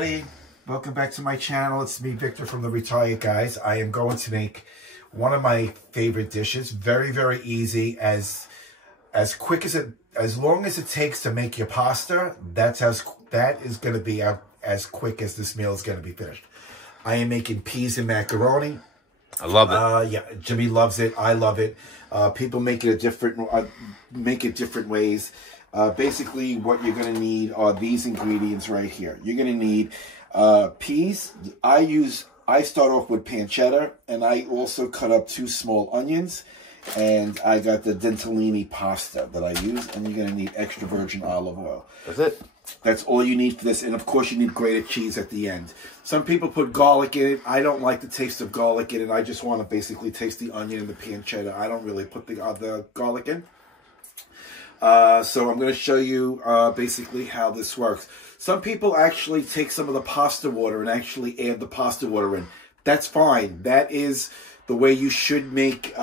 everybody, welcome back to my channel. It's me, Victor from the Retired Guys. I am going to make one of my favorite dishes. Very, very easy, as quick as long as it takes to make your pasta. That is going to be as quick as this meal is going to be finished. I am making peas and macaroni. I love it. Yeah, Jimmy loves it. I love it. People make it different ways. Basically, what you're going to need are these ingredients right here. You're going to need peas. I start off with pancetta, and I also cut up 2 small onions, and I got the Ditali Pasta that I use, and you're going to need extra virgin olive oil. That's it. That's all you need for this, and of course you need grated cheese at the end. Some people put garlic in it. I don't like the taste of garlic in it. I just want to basically taste the onion and the pancetta. I don't really put the garlic in. So I'm going to show you basically how this works. Some people actually take some of the pasta water and actually add the pasta water in. That's fine. That is the way you should make.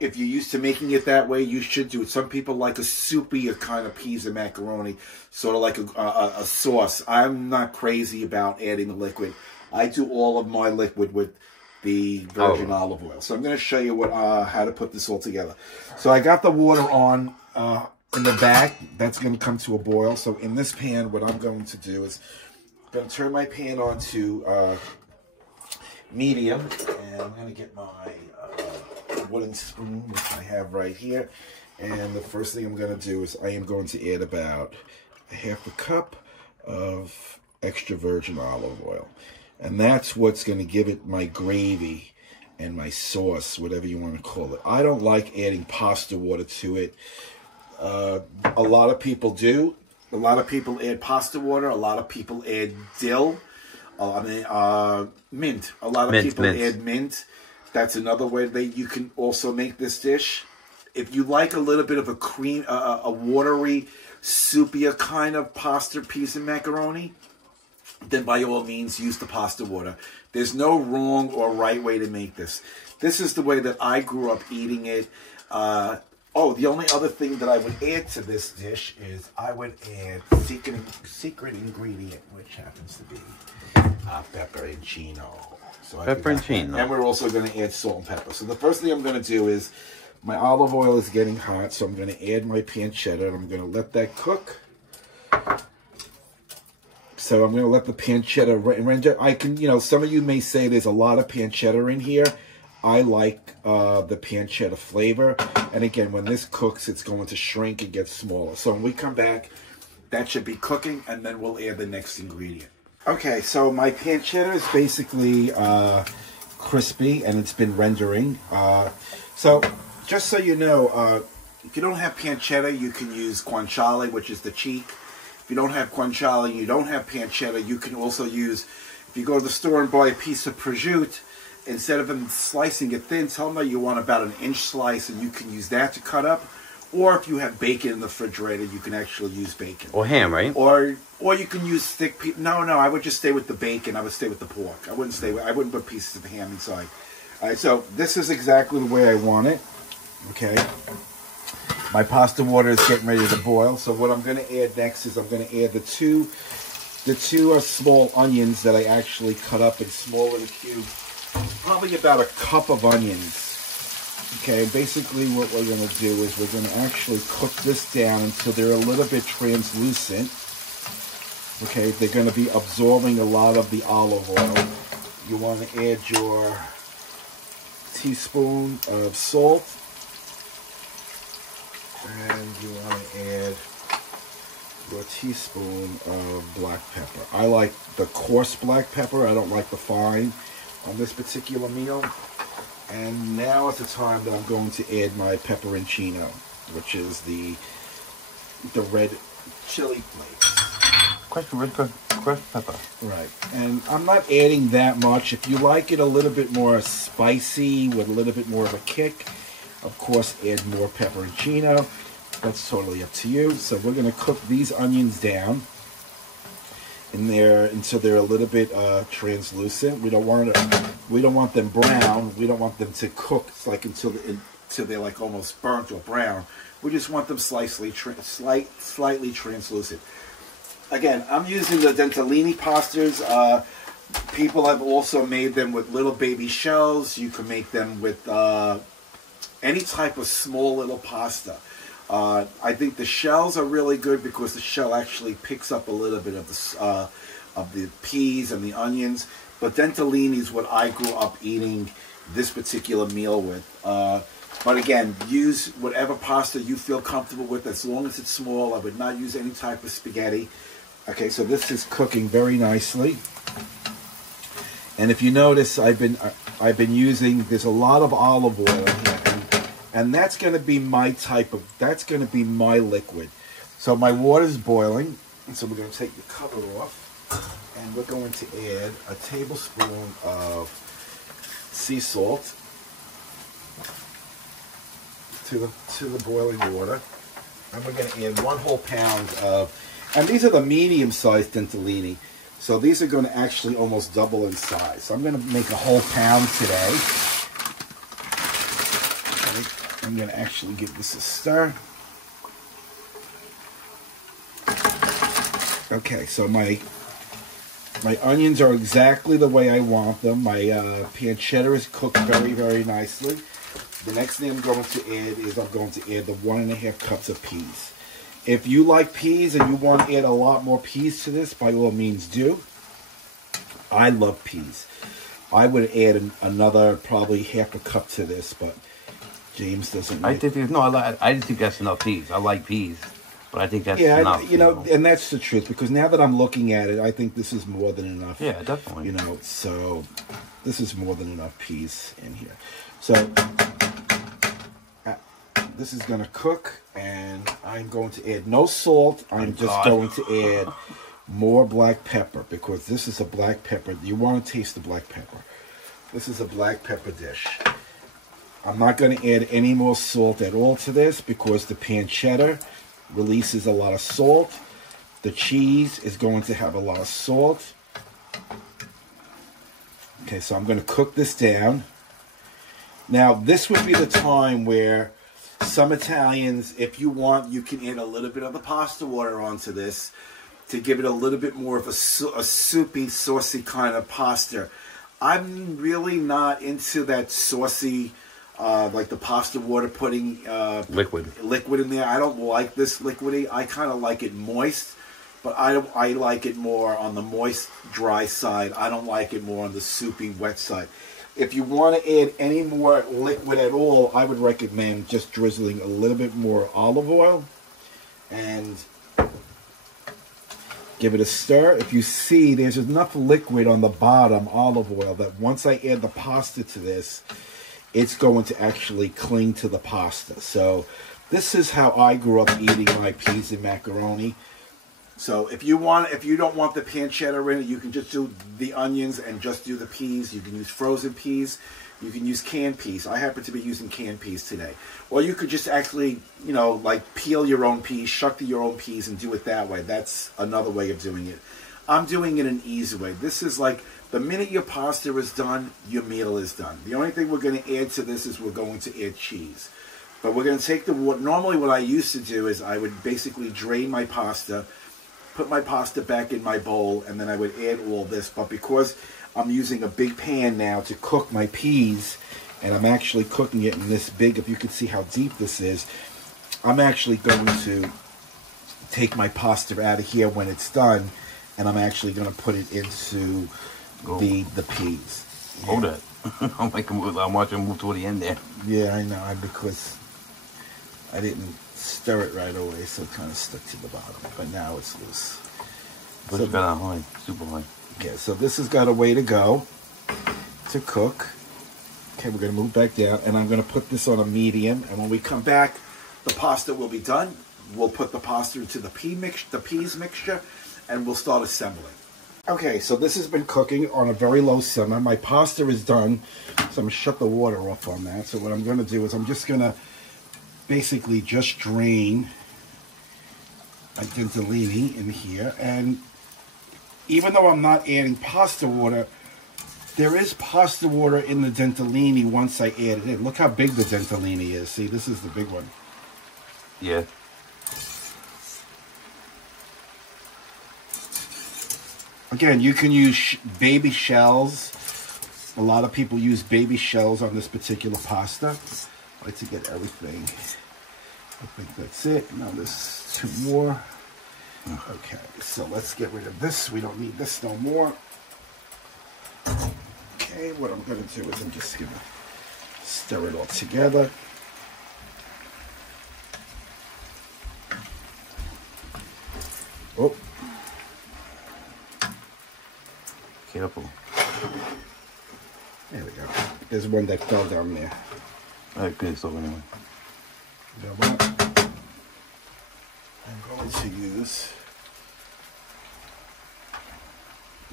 If you're used to making it that way, you should do it. Some people like a soupier kind of peas and macaroni, sort of like a sauce. I'm not crazy about adding the liquid. I do all of my liquid with the virgin olive oil. So I'm going to show you how to put this all together. So I got the water on in the back. That's going to come to a boil. So in this pan, what I'm going to do is I'm going to turn my pan on to medium, and I'm going to get my wooden spoon, which I have right here. And the first thing I'm going to do is I am going to add about ½ a cup of extra virgin olive oil. And that's what's going to give it my gravy and my sauce, whatever you want to call it. I don't like adding pasta water to it. A lot of people do. A lot of people add pasta water. A lot of people add dill. Mint. A lot of people add mint. That's another way that you can also make this dish. If you like a little bit of a cream, a watery, soupier kind of pasta, peas and macaroni, then by all means use the pasta water. There's no wrong or right way to make this. This is the way that I grew up eating it. The only other thing that I would add to this dish is I would add secret ingredient, which happens to be pepperoncino. So pepperoncino. And we're also going to add salt and pepper. So the first thing I'm going to do is, my olive oil is getting hot, so I'm going to add my pancetta, and I'm going to let that cook. So I'm going to let the pancetta render. I can, some of you may say there's a lot of pancetta in here. I like the pancetta flavor. And again, when this cooks, it's going to shrink and get smaller. So when we come back, that should be cooking, and then we'll add the next ingredient. Okay, so my pancetta is basically crispy, and it's been rendering. So just so you know, if you don't have pancetta, you can use guanciale, which is the cheek. If you don't have guanciale and you don't have pancetta, you can also use, if you go to the store and buy a piece of prosciutto, instead of them slicing it thin, tell them that you want about an inch slice, and you can use that to cut up. Or if you have bacon in the refrigerator, you can actually use bacon. Or ham, right? Or you can use thick pieces. No, I would just stay with the bacon. I would stay with the pork. I wouldn't put pieces of ham inside. All right, so this is exactly the way I want it. Okay. My pasta water is getting ready to boil. So what I'm going to add next is I'm going to add the two small onions that I actually cut up in small little cubes. Probably about a cup of onions. Okay, basically what we're going to do is we're going to actually cook this down until they're a little bit translucent. Okay, they're going to be absorbing a lot of the olive oil. You want to add your teaspoon of salt. And you want to add your teaspoon of black pepper. I like the coarse black pepper. I don't like the fine on this particular meal. And now is the time that I'm going to add my pepperoncino, which is the red chili flakes. Crushed pepper. Right. And I'm not adding that much. If you like it a little bit more spicy with a little bit more of a kick, of course, add more pepperoncino. That's totally up to you. So we're going to cook these onions down in there until they're a little bit translucent. We don't want them brown. We don't want them to cook until they're like almost burnt or brown. We just want them slightly translucent. Again, I'm using the Ditali pastas. People have also made them with little baby shells. You can make them with any type of small little pasta. I think the shells are really good because the shell actually picks up a little bit of the peas and the onions. But Ditali is what I grew up eating this particular meal with. But again, use whatever pasta you feel comfortable with as long as it's small. I would not use any type of spaghetti. Okay, so this is cooking very nicely. And if you notice, I've been using, there's a lot of olive oil here. And that's going to be my that's going to be my liquid. So my water's boiling. And so we're going to take the cover off. And we're going to add a tablespoon of sea salt to the boiling water. And we're going to add 1 whole pound of, and these are the medium-sized Ditali. So these are going to actually almost double in size. So I'm going to make a whole pound today. Okay. I'm going to actually give this a stir. Okay, so my onions are exactly the way I want them. My pancetta is cooked very, very nicely. The next thing I'm going to add is I'm going to add the 1½ cups of peas. If you like peas and you want to add a lot more peas to this, by all means do. I love peas. I would add another probably ½ cup to this, but James doesn't. I think I think that's enough peas. I like peas, but I think that's enough. You know, and that's the truth, because now that I'm looking at it, I think this is more than enough. Yeah, definitely. You know, so this is more than enough peas in here. So this is going to cook, and I'm going to add no salt. I'm just going to add more black pepper, because this is a black pepper. You want to taste the black pepper. This is a black pepper dish. I'm not going to add any more salt at all to this, because the pancetta releases a lot of salt. The cheese is going to have a lot of salt. Okay, so I'm going to cook this down. Now, this would be the time where some Italians, if you want, you can add a little bit of the pasta water onto this to give it a little bit more of a soupy, saucy kind of pasta. I'm really not into that saucy, like the pasta water putting liquid in there. I don't like this liquidy. I kind of like it moist, but I like it more on the moist, dry side. I don't like it more on the soupy, wet side. If you want to add any more liquid at all, I would recommend just drizzling a little bit more olive oil and give it a stir. If you see, there's enough liquid on the bottom, olive oil, that once I add the pasta to this, it's going to actually cling to the pasta. So this is how I grew up eating my peas and macaroni. So if you don't want the pancetta in it, you can just do the onions and just do the peas. You can use frozen peas. You can use canned peas. I happen to be using canned peas today. Or you could just actually, you know, like peel your own peas, shuck your own peas, and do it that way. That's another way of doing it. I'm doing it an easy way. This is like the minute your pasta is done, your meal is done. The only thing we're going to add to this is we're going to add cheese. But we're going to take the water. Normally what I used to do is I would basically drain my pasta, put my pasta back in my bowl, and then I would add all this. But because I'm using a big pan now to cook my peas, and I'm actually cooking it in this big, if you can see how deep this is, I'm actually going to take my pasta out of here when it's done, and I'm actually going to put it into the peas. Hold it. I'm watching him move toward the end there. Yeah, I know, because I didn't stir it right away, so it kind of stuck to the bottom. But now it's loose. But it's got a high, super high. Okay, so this has got a way to go to cook. Okay, we're going to move back down, and I'm going to put this on a medium. And when we come back, the pasta will be done. We'll put the pasta into the peas mixture, and we'll start assembling. Okay, so this has been cooking on a very low simmer. My pasta is done, so I'm going to shut the water off on that. So what I'm going to do is I'm just going to basically just drain a Ditali in here. And even though I'm not adding pasta water, there is pasta water in the Ditali once I add it in. Look how big the Ditali is. See, this is the big one. Yeah. Again, you can use baby shells. A lot of people use baby shells on this particular pasta. I like to get everything. I think that's it. Now there's 2 more. Okay, so let's get rid of this. We don't need this no more. Okay, what I'm going to do is I'm just going to stir it all together. Oh. Careful. There we go. There's one that fell down there. Alright, good. So anyway. You know what? I'm going to use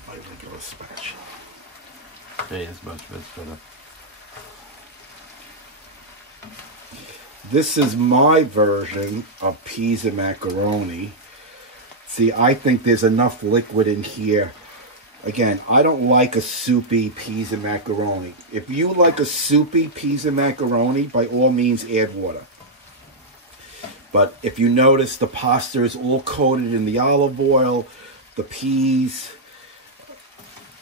my regular spatula. Okay, it's much better. This is my version of peas and macaroni. See, I think there's enough liquid in here. Again, I don't like a soupy peas and macaroni. If you like a soupy peas and macaroni, by all means add water. But if you notice, the pasta is all coated in the olive oil, the peas.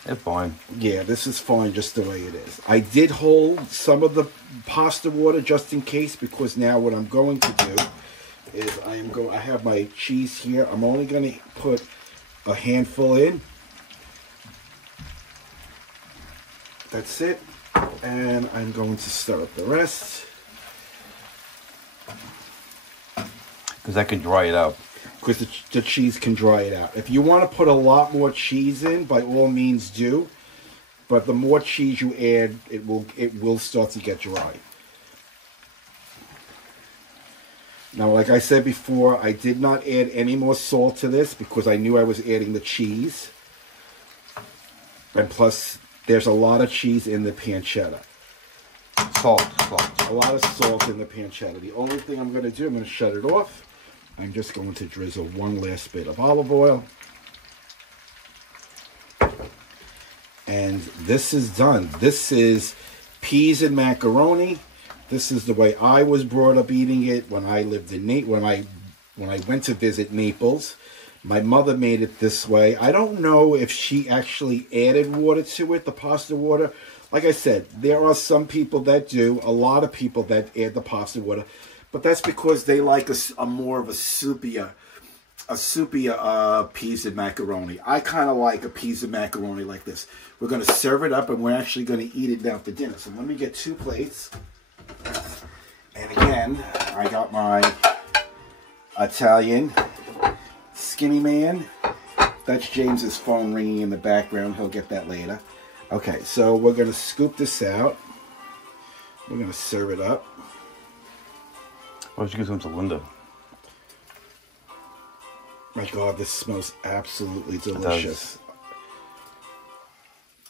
They're fine. Yeah, this is fine just the way it is. I did hold some of the pasta water just in case, because now what I'm going to do is I have my cheese here. I'm only going to put a handful in. That's it. And I'm going to stir up the rest. Because that can dry it out. Because the cheese can dry it out. If you want to put a lot more cheese in, by all means do. But the more cheese you add, it will start to get dry. Now, like I said before, I did not add any more salt to this because I knew I was adding the cheese. And plus, there's a lot of cheese in the pancetta. Salt. A lot of salt in the pancetta. The only thing I'm going to do, I'm going to shut it off. I'm just going to drizzle one last bit of olive oil. And this is done. This is peas and macaroni. This is the way I was brought up eating it when I lived in when I went to visit Naples. My mother made it this way. I don't know if she actually added water to it, the pasta water. Like I said, there are some people that do, a lot of people that add the pasta water. But that's because they like a more of a soupier peas and macaroni. I kind of like a peas and macaroni like this. We're going to serve it up, and we're actually going to eat it now for dinner. So let me get 2 plates. And again, I got my Italian skinny man. That's James's phone ringing in the background. He'll get that later. Okay, so we're going to scoop this out. We're going to serve it up. Why don't you give some to Linda? My God, this smells absolutely delicious.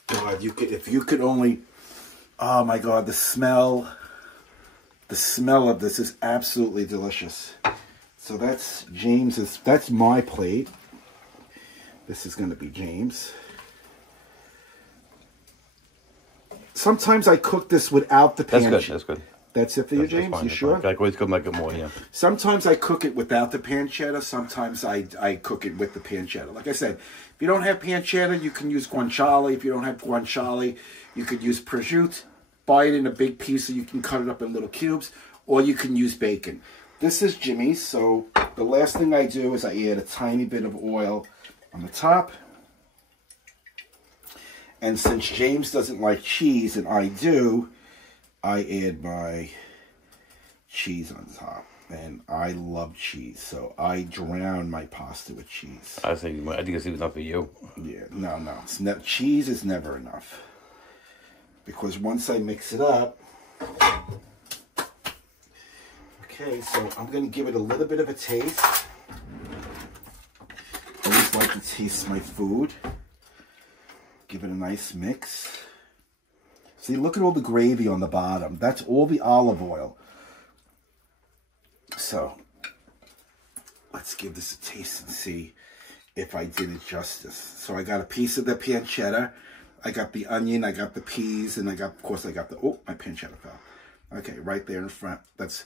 God, if you could only, oh my God, the smell of this is absolutely delicious. So that's James's, that's my plate. This is going to be James. Sometimes I cook this without the pancetta. That's good. That's it for you, James? Fine, you sure? I always cook like it more, yeah. Sometimes I cook it without the pancetta. Sometimes I cook it with the pancetta. Like I said, if you don't have pancetta, you can use guanciale. If you don't have guanciale, you could use prosciutto. Buy it in a big piece so you can cut it up in little cubes. Or you can use bacon. This is Jimmy's, so the last thing I do is I add a tiny bit of oil on the top. And since James doesn't like cheese, and I do, I add my cheese on top. And I love cheese, so I drown my pasta with cheese. I think it's enough for you. Yeah, no. Cheese is never enough. Because once I mix it up... Okay, so I'm going to give it a little bit of a taste. I always like to taste my food. Give it a nice mix. See, look at all the gravy on the bottom. That's all the olive oil. So, let's give this a taste and see if I did it justice. So I got a piece of the pancetta. I got the onion, I got the peas, and of course I got the, oh, my pancetta fell. Okay, right there in front. That's...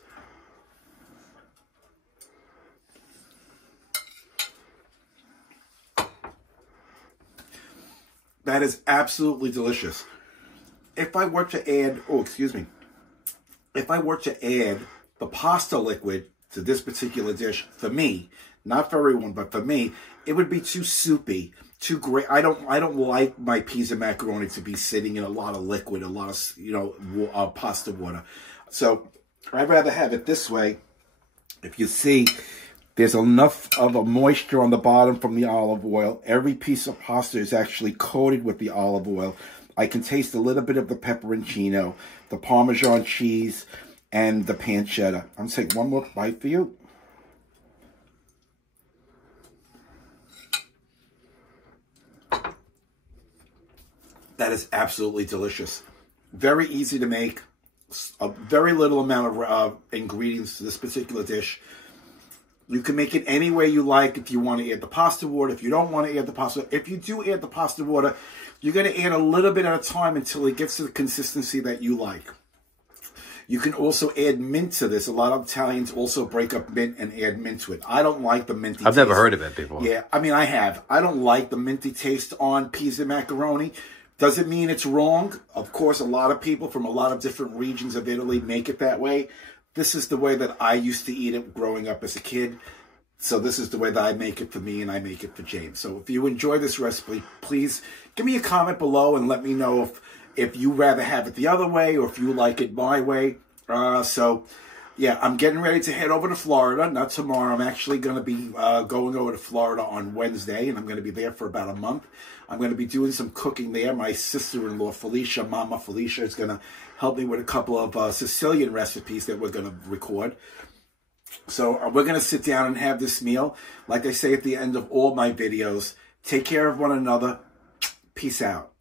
That is absolutely delicious. If I were to add, if I were to add the pasta liquid to this particular dish, for me, not for everyone, but for me, it would be too soupy, too great. I don't like my peas and macaroni to be sitting in a lot of liquid, a lot of, pasta water. So I'd rather have it this way. If you see, there's enough of a moisture on the bottom from the olive oil. Every piece of pasta is actually coated with the olive oil. I can taste a little bit of the pepperoncino, the Parmesan cheese, and the pancetta. I'm going to take one more bite for you. That is absolutely delicious. Very easy to make. A very little amount of ingredients to this particular dish. You can make it any way you like. If you want to add the pasta water, if you don't want to add the pasta, if you do add the pasta water, you're going to add a little bit at a time until it gets to the consistency that you like. You can also add mint to this. A lot of Italians also break up mint and add mint to it. I don't like the minty taste. I've never heard of it before. Yeah, I mean, I have. I don't like the minty taste on peas and macaroni. Doesn't mean it's wrong. Of course, a lot of people from a lot of different regions of Italy make it that way. This is the way that I used to eat it growing up as a kid. So this is the way that I make it for me and I make it for James. So if you enjoy this recipe, please give me a comment below and let me know if you rather have it the other way or if you like it my way. Yeah, I'm getting ready to head over to Florida. Not tomorrow. I'm actually going to be going over to Florida on Wednesday, and I'm going to be there for about a month. I'm going to be doing some cooking there. My sister-in-law, Felicia, Mama Felicia, is going to help me with a couple of Sicilian recipes that we're going to record. So we're going to sit down and have this meal. Like I say at the end of all my videos, take care of one another. Peace out.